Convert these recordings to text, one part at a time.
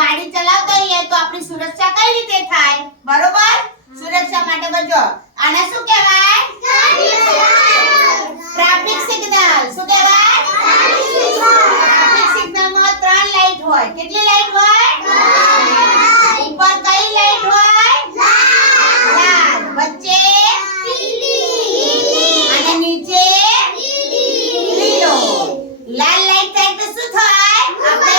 ગાડી ચલાવતા હોઈએ તો આપણી સુરક્ષા કઈ રીતે થાય? બરોબર? સુરક્ષા માટે બજો આને શું કહેવાય? Traffic signal. શું કહેવાય? ટ્રાફિક સિગ્નલ માં 3 લાઈટ હોય. કેટલી લાઈટ હોય? ઉપર કઈ લાઈટ હોય? લાલ. વચ્ચે પીળી અને નીચે લીલો. લાલ લાઈટ થાય તો શું થાય? આપણે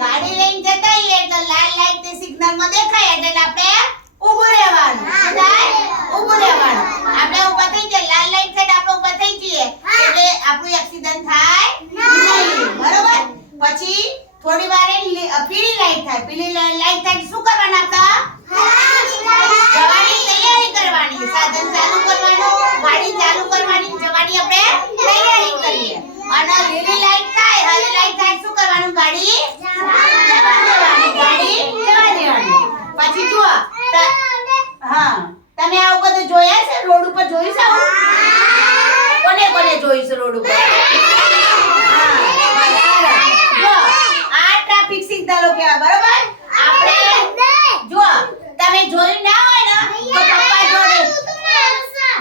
ગાડી લઈને જતા હોઈએ એટલે લાલ લાઈટ તે સિગ્નલ માં દેખાય એટલે આપણે ઊભું રહેવાનું. શું થાય? ઊભું રહેવાનું. આપણે ઊભા થઈ જઈએ, લાલ લાઈટ થાય આપણે ઊભા થઈ જઈએ એટલે આપણું એક્સિડન્ટ થાય નહીં. બરોબર? પછી થોડી વારે પીળી લાઈટ થાય. પીળી લાઈટ થાય શું કરવાનું? આપણે જવાની તૈયારી કરવાની. સાધન ચાલુ કરવાનું, ગાડી ચાલુ કરવાની, જવાની આપણે તૈયારી કરીએ. અને લીલી લાઈટ થાય, હરી લાઈટ થાય શું કરવાનું? ગાડી જવા દેવાની. ગાડી જવા દેવાની. પછી જુઓ હા તમે આવું બધું જોયા છે? રોડ ઉપર જોયું છે આવું? કોને કોને જોયું છે રોડ ઉપર? જો આ ટ્રાફિક સિગ્નલો કહેવાય. બરોબર? આપણે જો તમે જોયું ના હોય ને તો પપ્પા જોડે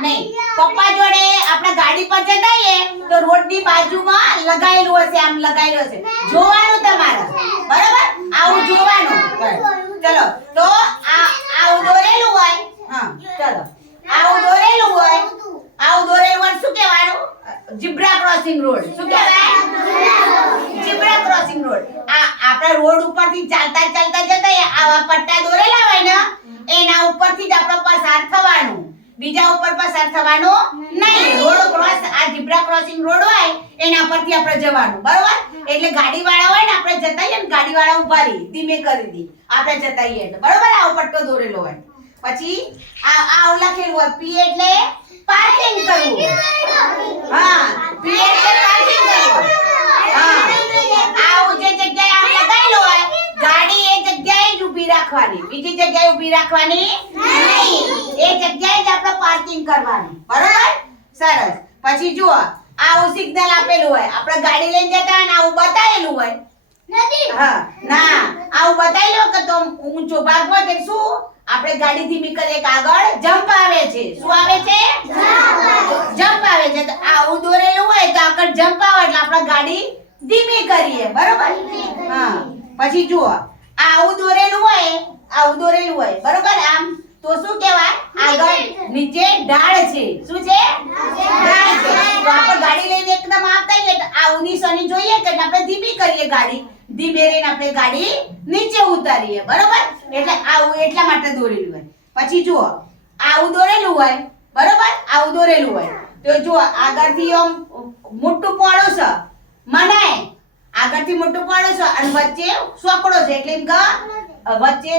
નહીં, પપ્પા જોડે આપણે ગાડી પર જતા હોઈએ તો રોડની બાજુમાં લગાવેલું હશે, આમ લગાવેલું હશે, જોવાનું તમારે. બરોબર? આવું જોવાનું. ચલો તો આવું દોરેલું હોય. હા ચલો આવું દોરેલું હોય, આવું દોરેલું હોય શું કહેવાનું? Zebra crossing road. શું કહેવાય? Zebra crossing road. આપણે રોડ ઉપરથી ચાલતા ચાલતા જતા આવા પટ્ટા દોરેલા હોય ને એના ઉપરથી જ આપણે પસાર થવાનું, બીજા ઉપર પસાર થવાનું નહીં. રોડ ક્રોસ આ ઝીબ્રા ક્રોસિંગ રોડ હોય એના પરથી આપણે જવાનું. બરોબર? એટલે ગાડીવાળા હોય ને આપણે જતા હોઈએ ને ગાડીવાળા ઉભા રહી, ધીમે કરી દી, આપણે જતા હોઈએ એટલે. બરોબર? આવો પટ્ટો દોરેલો હોય. પછી આ લખેલું હોય પી એટલે પાર્કિંગ કરવું. હા પી એટલે પાર્કિંગ કરવું. હા આવું જે જગ્યાએ આમ લગાવેલું હોય ગાડી એ જગ્યાએ જ ઊભી રાખવાની, બીજી જગ્યાએ ઊભી રાખવાની નહીં. એ જગ્યાએ જ આપણે પાર્કિંગ કરવાનું. બરોબર? સરસ. પછી જુઓ આવું સિગ્નલ આપેલું હોય, આપણે ગાડી લઈને જતા હોય ને આવું બતાવેલું હોય. હા ના આવું બતાવેલું કે તો ઊંચો ભાગ હોય કે શું આપણે ગાડી ધીમી કરીએ કે આગળ જમ્પ આવે છે. શું આવે છે? જમ્પ આવે છે. તો આવું દોરેલું હોય તો આગળ જમ્પ આવે એટલે આપણે ગાડી ધીમી કરીએ. બરોબર? હા પછી જુઓ આવું દોરેલું હોય, આવું દોરેલું હોય. બરોબર? આમ તો શું કહેવાય? આગળ નીચે ઢાળ છે. શું છે? ઢાળ છે. તો આપણે ગાડી લઈને એકદમ આવતા હોઈએ તો આવું નિશાની જોઈએ કે આપણે ધીમી કરીએ ગાડી, ધીમે રહીને આપણે ગાડી નીચે ઉતારીએ. બરોબર? એટલે આવું એટલા માટે દોરેલું હોય. પછી જુઓ આવું દોરેલું હોય. બરોબર? આવું દોરેલું હોય તો જુઓ આગળથી આમ મોટું પોળું છે મનાય, આગળથી મોટું પોળું છે અને વચ્ચે સોકડો છે એટલે એમ કે વચ્ચે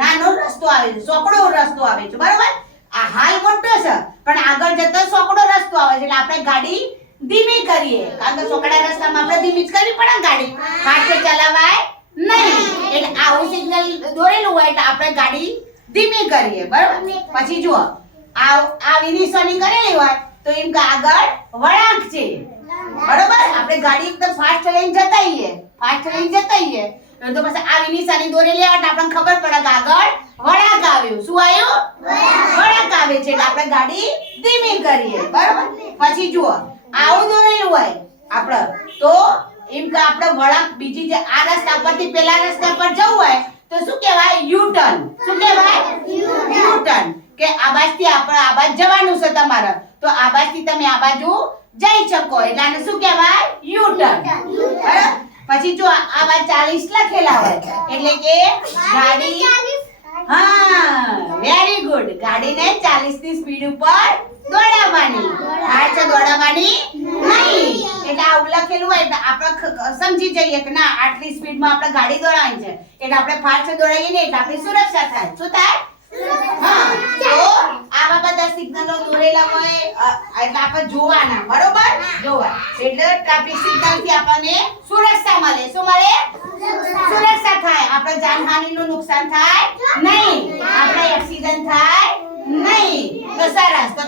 નાનો રસ્તો આવે છે, સોકડો રસ્તો આવે છે. બરોબર? આ હાલ મોટો છે પણ આગળ જતો સોકડો રસ્તો આવે છે એટલે આપણે ગાડી ધીમી કરીએ, કારણ કે સોકડા રસ્તામાં આપણે ધીમી જ કરવી પડે ને ગાડી, ફાસ્ટ ચલાવાય નહીં. એટલે આવું સિગ્નલ દોરેલું હોય એટલે આપણે ગાડી ધીમી કરીએ. બરાબર? પછી જુઓ આવી નિશાની કરેલી હોય તો એમ કે આગળ વળાંક છે. બરોબર? આપણે ગાડી એકદમ ફાસ્ટ લઈને જતા હોઈએ, ફાસ્ટ લઈને જતા હોઈએ તો પછી આવી નિશાની દોરેલી હોય એટલે આપણને ખબર પડે કે આગળ વળાંક આવ્યું. શું આવ્યું? વળાંક આવે છે એટલે આપણે ગાડી ધીમી કરીએ. બરોબર? પછી જુઓ આવું દોરેલું હોય આપણે તો એમ કે આપણે વળાંક બીજી જે આ રસ્તા પરથી પેલા રસ્તા પર જવું હોય તો શું કહેવાય? U turn. શું કહેવાય? U turn. કે આ બાજુથી આપણે આ બાજુ જવાનું છે તમારે તો આ બાજુથી તમે આ બાજુ જઈ શકો એટલે આને શું કહેવાય? U turn. બરાબર? પછી જો આ બાજુ 40 લખેલા હોય એટલે કે ગાડી હા વેરી ગુડ, ગાડીને 40 ની સ્પીડ ઉપર દોડાવવાની, ફાસ્ટ દોડાવવાની નહીં. એટલે આવું લખેલું હોય તો આપણે સમજી જઈએ કે ના આટલી સ્પીડમાં આપણે ગાડી દોડાવવાની છે એટલે આપણે ફાસ્ટ દોડાવીએ ને એટલે આપણી સુરક્ષા થાય. શું થાય? હા તો આવા બધા સિગ્નલો દોરેલા હોય એટલે આપણે જોવાના. બરોબર? જોવા એટલે ટ્રાફિક સિગ્નલ થી આપણને સુરક્ષા મળે. શું મળે? સુરક્ષા થાય. આપણે જાનહાનિનું નુકસાન થાય નહીં, આપણે એક્સિડન્ટ થાય નહીં. તો સરસ. તો